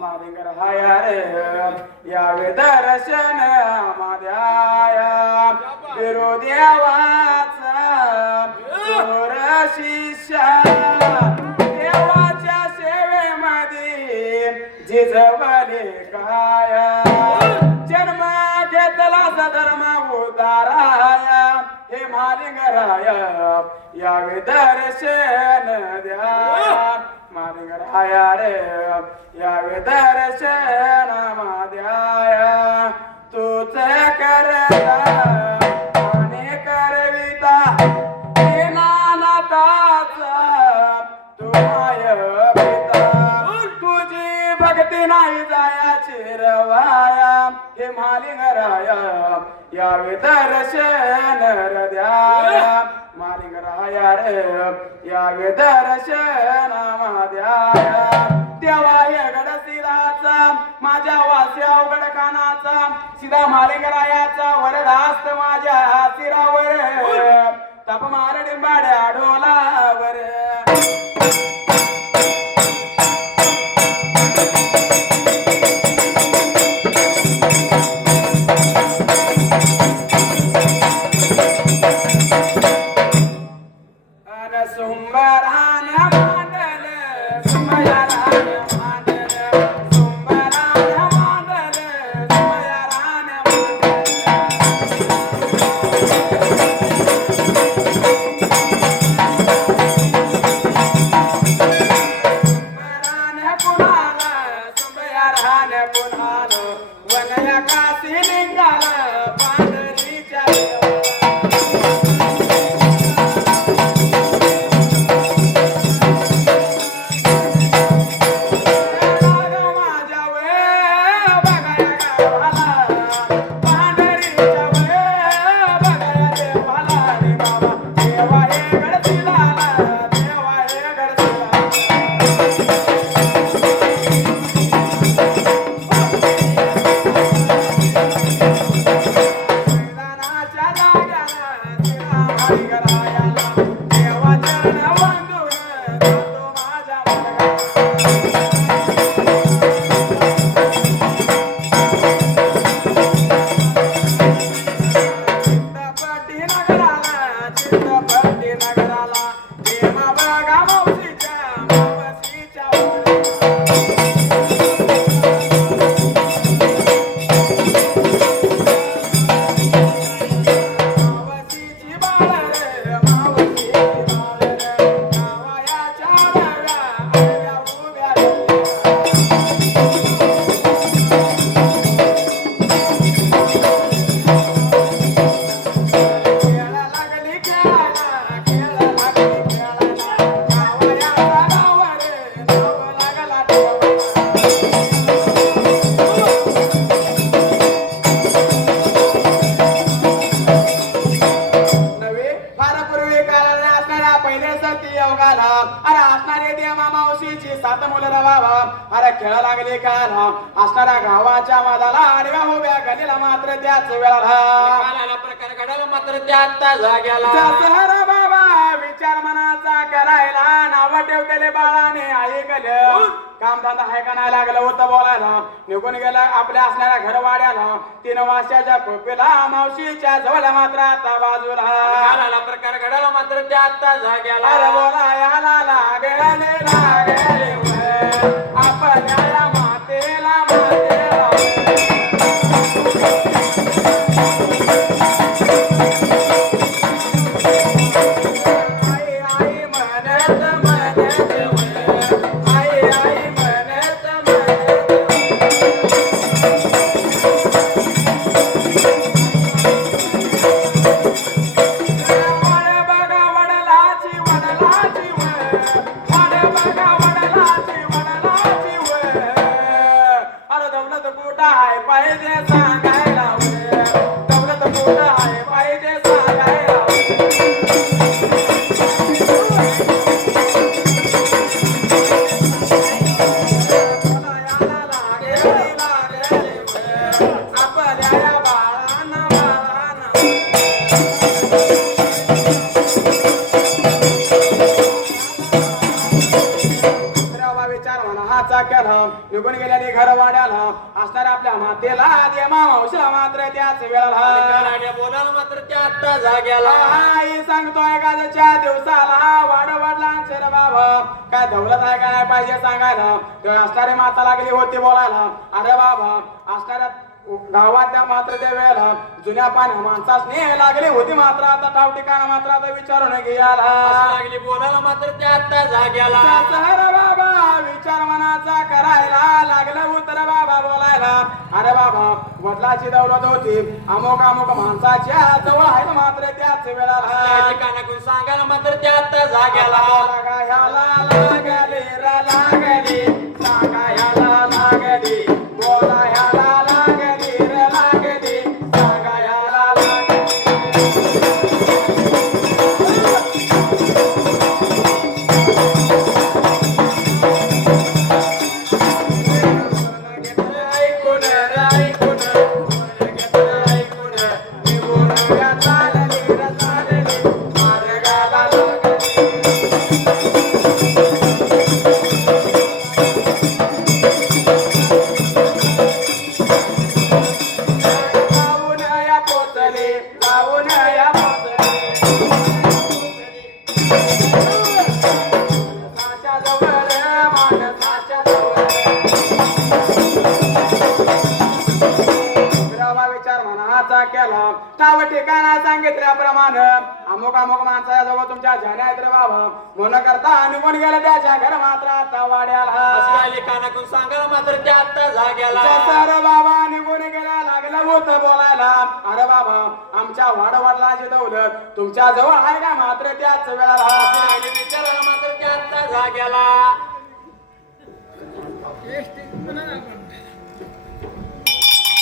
मालिंगर Haya रे यावे दर्शन माद्याया विरोदेवाचा चोर शिष्या देवाच्या सेवेमध्ये जिजवले काया जन्म घेतला धर्म उदाराया हे मालिंगराया यावे दर्शन द्या मालिंगराया रे यावे दर्शन माद्याया तूच करता आणि करविता हे नानाताचा तू माय पिता तुझी भक्ती नाही जायाची रवाया हे मालिंगराया यावे दर्शन द्या मालिंगराया रे यावे दर्शन माद्याया देवा हे गडसिराचा माझ्या वास्या उघड कानाचा सीधा मालिंगरायाचा वरदास्त माझ्या सिरावर तप मार डिंबाड्या ढोलावर खेळा लागले का असणाऱ्या गावाच्या मादाला आडव्या उभ्या गलीला मात्र त्याच वेळाला प्रकार घडाला मात्र त्यात जाग्याला बाबा विचार मनाचा करायला नाव ठेवलेले बाळाने ऐकलं कामधंदा आहे का नाही लागलं होतं बोलायला निघून गेला आपल्या असणाऱ्या घरवाड्याला 3 वर्षाच्या खोपीला मावशीच्या जवळ मात्र आता बाजूला प्रकार घडाला मात्र त्यात जाग्याला बोलायला लागले आपल्या मातेला आई म्हणत पाहिजे सांगायला दौलत कुठं आहे पाहिजे सांगायला आपल्या बाळांना विचार म्हणा हाचा केला निघून गेल्याने घर वाड्याला असणाऱ्या आपल्या मातेला दे मावशीला मात्र त्याच वेळाला कराड्या बोलायला मात्र त्या आत्ता जाग्याला आई सांगतोय गाजच्या दिवसाला वाड वडिलांचे रे बाबा काय दौलत आहे काय पाहिजे सांगायला तेव्हा असणारी माता लागली होती बोलायला अरे बाबा असणाऱ्या गावातल्या मात्र त्या वेळेला जुन्या पाण्या माणसासने लागली होती मात्र आता ठाव ठिकाण मात्र आता विचारून घ्यायला लागली बोलायला मात्र त्या आत्ता जाग्याला अरे बाबा विचार मनाचा करायला लागलं उतर बाबा बोलायला अरे बाबा वडिलाची दौलत होती अमुक अमुक माणसाच्या जवळ आहे मात्र त्याच वेळाला कानाकून सांगायला मात्र त्या आत्ता जाग्याला लागायला लागली रे लागली सांगायला लागली बोलायला लागली रे लागली सांगायला लागली ऐकून ऐकून ऐकून निघून चालली रे चालली मार्गाला लागली लावून या पोचले लावून या पोचले साच्या जवळ माणसाच्या जवळ विरामा विचार मनाचा केला ठाव ठिकाणा सांगितल्याप्रमाणे अमुक अमुक माणसाच्या जवळ तुमच्या झाल्या आहेत रे बाबा म्हणून करता निघून गेलं त्याच्या घर मात्र आता वाड्याला कानाकून सांगायला मात्र त्या आत्ता जाग्याला अरे बाबा निघून गेला लागलं होतं बोलायला अरे बाबा आमच्या वाडवडिलांची दौलत तुमच्या जवळ आहे का मात्र त्याच वेळाला विचारायला मात्र त्या आत्ता जाग्याला